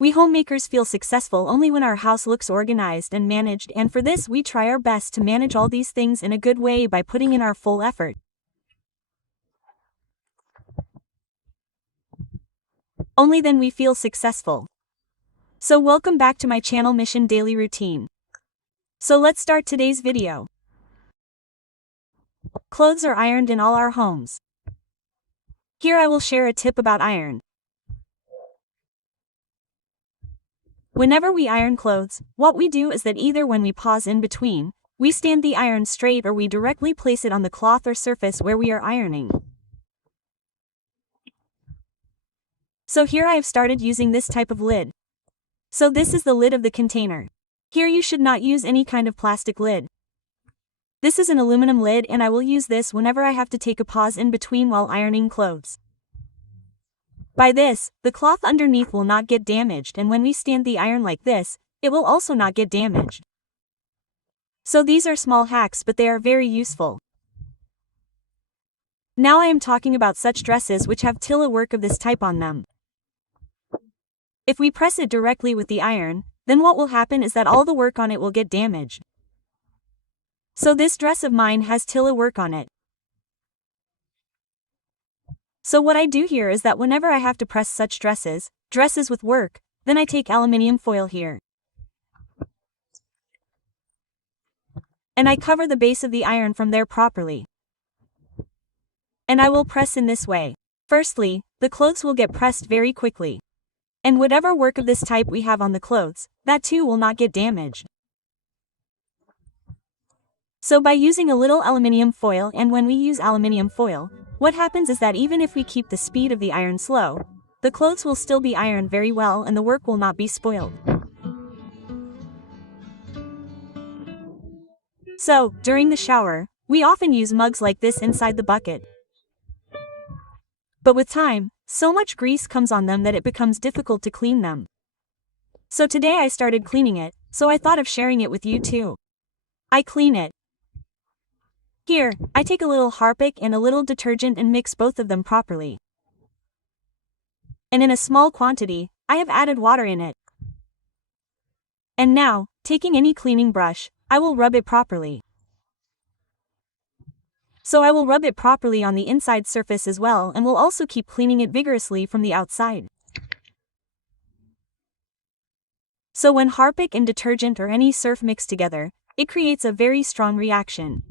We homemakers feel successful only when our house looks organized and managed, and for this we try our best to manage all these things in a good way by putting in our full effort. Only then we feel successful. So welcome back to my channel Mission Daily Routine. So let's start today's video. Clothes are ironed in all our homes. Here I will share a tip about iron. Whenever we iron clothes, what we do is that either when we pause in between, we stand the iron straight, or we directly place it on the cloth or surface where we are ironing. So here I have started using this type of lid. So this is the lid of the container. Here you should not use any kind of plastic lid. This is an aluminum lid, and I will use this whenever I have to take a pause in between while ironing clothes. By this, the cloth underneath will not get damaged, and when we stand the iron like this, it will also not get damaged. So these are small hacks, but they are very useful. Now I am talking about such dresses which have tilla work of this type on them. If we press it directly with the iron, then what will happen is that all the work on it will get damaged. So this dress of mine has tilla work on it. So what I do here is that whenever I have to press such dresses with work, then I take aluminium foil here. And I cover the base of the iron from there properly. And I will press in this way. Firstly, the clothes will get pressed very quickly. And whatever work of this type we have on the clothes, that too will not get damaged. So by using a little aluminium foil, and when we use aluminium foil, what happens is that even if we keep the speed of the iron slow, the clothes will still be ironed very well and the work will not be spoiled. So, during the shower, we often use mugs like this inside the bucket. But with time, so much grease comes on them that it becomes difficult to clean them. So today I started cleaning it, so I thought of sharing it with you too. I clean it. Here, I take a little Harpic and a little detergent and mix both of them properly. And in a small quantity, I have added water in it. And now, taking any cleaning brush, I will rub it properly. So I will rub it properly on the inside surface as well, and will also keep cleaning it vigorously from the outside. So when Harpic and detergent or any surf mix together, it creates a very strong reaction.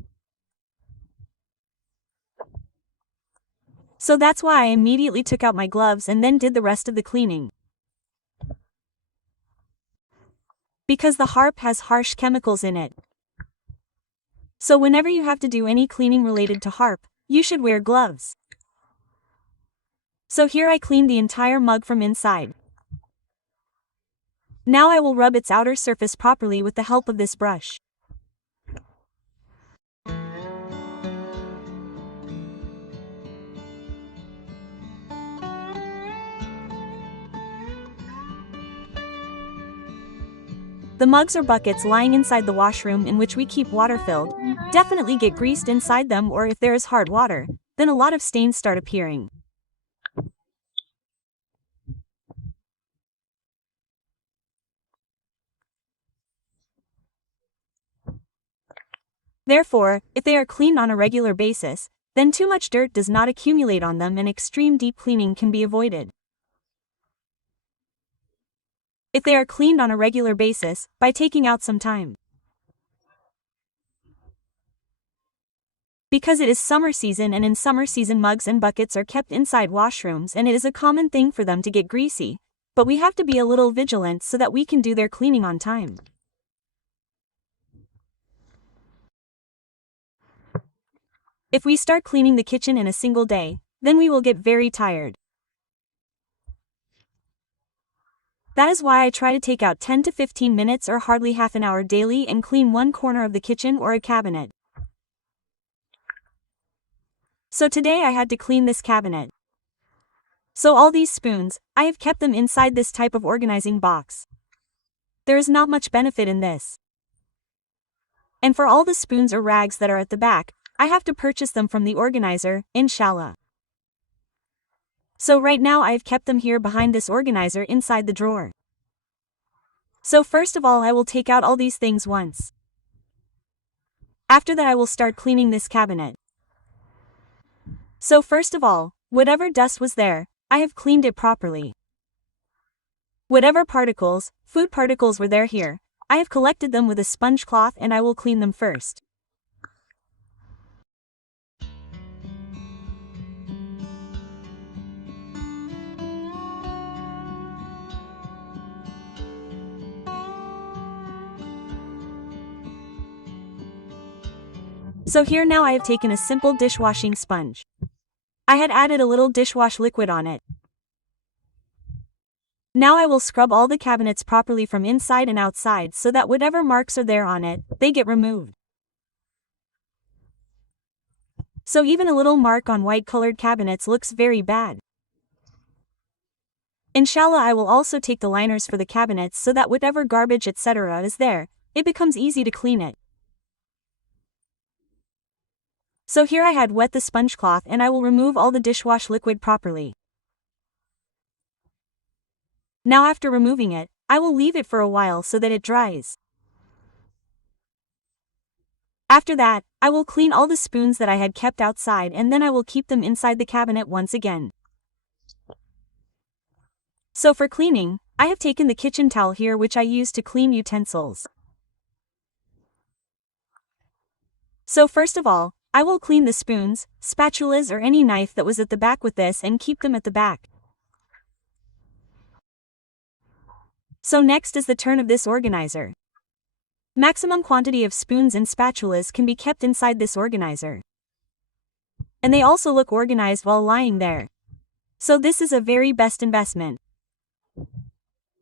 So that's why I immediately took out my gloves and then did the rest of the cleaning. Because the harp has harsh chemicals in it. So whenever you have to do any cleaning related to harp, you should wear gloves. So here I cleaned the entire mug from inside. Now I will rub its outer surface properly with the help of this brush. The mugs or buckets lying inside the washroom in which we keep water filled definitely get greased inside them, or if there is hard water, then a lot of stains start appearing. Therefore, if they are cleaned on a regular basis, then too much dirt does not accumulate on them and extreme deep cleaning can be avoided. If they are cleaned on a regular basis, by taking out some time. Because it is summer season, and in summer season mugs and buckets are kept inside washrooms, and it is a common thing for them to get greasy, but we have to be a little vigilant so that we can do their cleaning on time. If we start cleaning the kitchen in a single day, then we will get very tired. That is why I try to take out 10 to 15 minutes or hardly half an hour daily and clean one corner of the kitchen or a cabinet. So today I had to clean this cabinet. So all these spoons, I have kept them inside this type of organizing box. There is not much benefit in this. And for all the spoons or rags that are at the back, I have to purchase them from the organizer, inshallah. So right now I have kept them here behind this organizer inside the drawer. So first of all I will take out all these things once. After that I will start cleaning this cabinet. So first of all, whatever dust was there, I have cleaned it properly. Whatever particles, food particles were there here, I have collected them with a sponge cloth and I will clean them first. So here now I have taken a simple dishwashing sponge. I had added a little dishwash liquid on it. Now I will scrub all the cabinets properly from inside and outside so that whatever marks are there on it, they get removed. So even a little mark on white colored cabinets looks very bad. Inshallah I will also take the liners for the cabinets so that whatever garbage etc. is there, it becomes easy to clean it. So here I had wet the sponge cloth and I will remove all the dishwash liquid properly. Now after removing it, I will leave it for a while so that it dries. After that, I will clean all the spoons that I had kept outside and then I will keep them inside the cabinet once again. So for cleaning, I have taken the kitchen towel here which I use to clean utensils. So first of all, I will clean the spoons, spatulas or any knife that was at the back with this and keep them at the back. So next is the turn of this organizer. Maximum quantity of spoons and spatulas can be kept inside this organizer. And they also look organized while lying there. So this is a very best investment.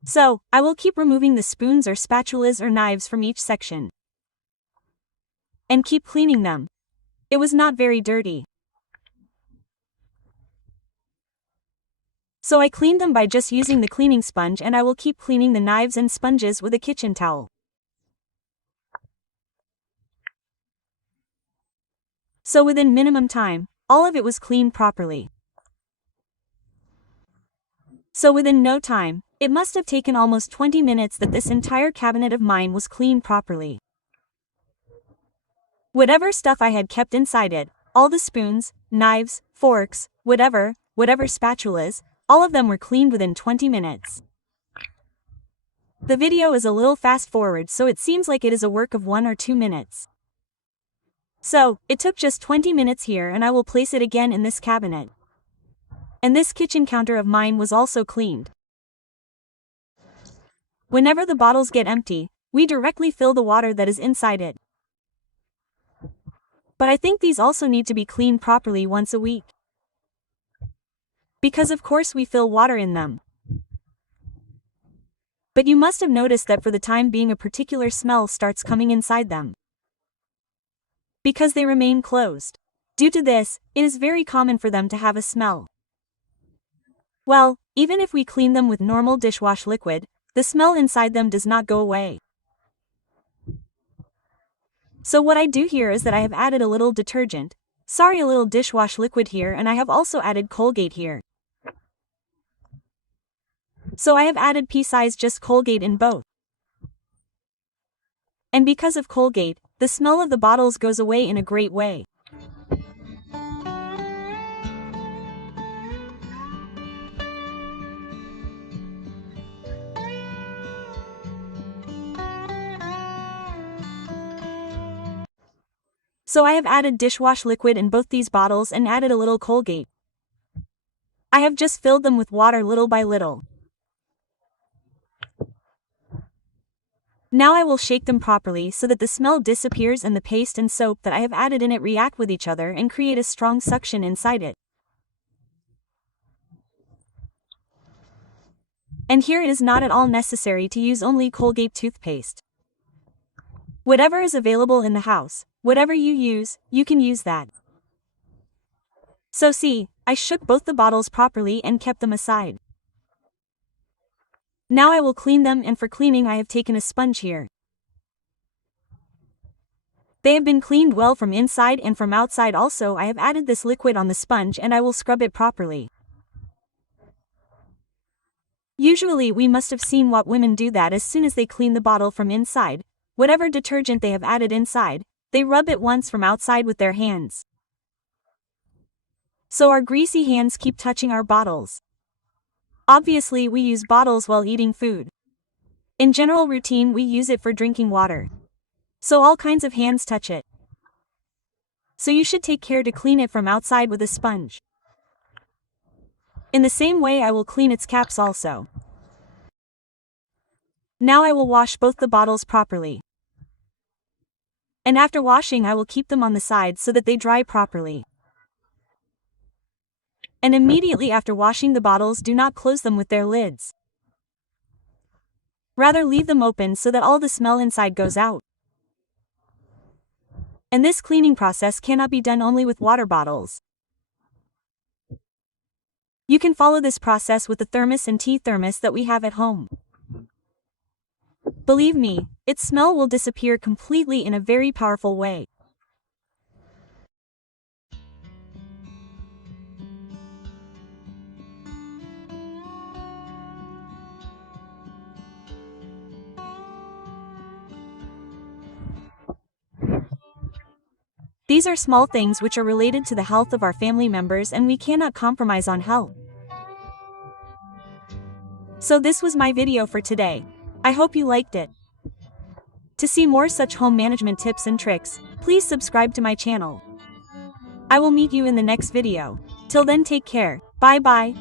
So, I will keep removing the spoons or spatulas or knives from each section. And keep cleaning them. It was not very dirty. So I cleaned them by just using the cleaning sponge and I will keep cleaning the knives and sponges with a kitchen towel. So within minimum time, all of it was cleaned properly. So within no time, it must have taken almost 20 minutes that this entire cabinet of mine was cleaned properly. Whatever stuff I had kept inside it, all the spoons, knives, forks, whatever spatulas, all of them were cleaned within 20 minutes. The video is a little fast forward so it seems like it is a work of 1 or 2 minutes. So, it took just 20 minutes here and I will place it again in this cabinet. And this kitchen counter of mine was also cleaned. Whenever the bottles get empty, we directly fill the water that is inside it. But I think these also need to be cleaned properly once a week. Because of course we fill water in them. But you must have noticed that for the time being a particular smell starts coming inside them. Because they remain closed. Due to this, it is very common for them to have a smell. Well, even if we clean them with normal dishwash liquid, the smell inside them does not go away. So what I do here is that I have added a little detergent, a little dishwash liquid here, and I have also added Colgate here. So I have added pea-size just Colgate in both. And because of Colgate, the smell of the bottles goes away in a great way. So I have added dishwash liquid in both these bottles and added a little Colgate. I have just filled them with water little by little. Now I will shake them properly so that the smell disappears and the paste and soap that I have added in it react with each other and create a strong suction inside it. And here it is not at all necessary to use only Colgate toothpaste. Whatever is available in the house, whatever you use, you can use that. So see, I shook both the bottles properly and kept them aside. Now I will clean them, and for cleaning I have taken a sponge here. They have been cleaned well from inside and from outside also. I have added this liquid on the sponge and I will scrub it properly. Usually we must have seen what women do that as soon as they clean the bottle from inside, whatever detergent they have added inside, they rub it once from outside with their hands. So our greasy hands keep touching our bottles. Obviously we use bottles while eating food. In general routine we use it for drinking water. So all kinds of hands touch it. So you should take care to clean it from outside with a sponge. In the same way I will clean its caps also. Now I will wash both the bottles properly. And after washing I will keep them on the side so that they dry properly. And immediately after washing the bottles do not close them with their lids. Rather leave them open so that all the smell inside goes out. And this cleaning process cannot be done only with water bottles. You can follow this process with the thermos and tea thermos that we have at home. Believe me, its smell will disappear completely in a very powerful way. These are small things which are related to the health of our family members and we cannot compromise on health. So this was my video for today. I hope you liked it. To see more such home management tips and tricks, please subscribe to my channel. I will meet you in the next video. Till then take care, bye bye.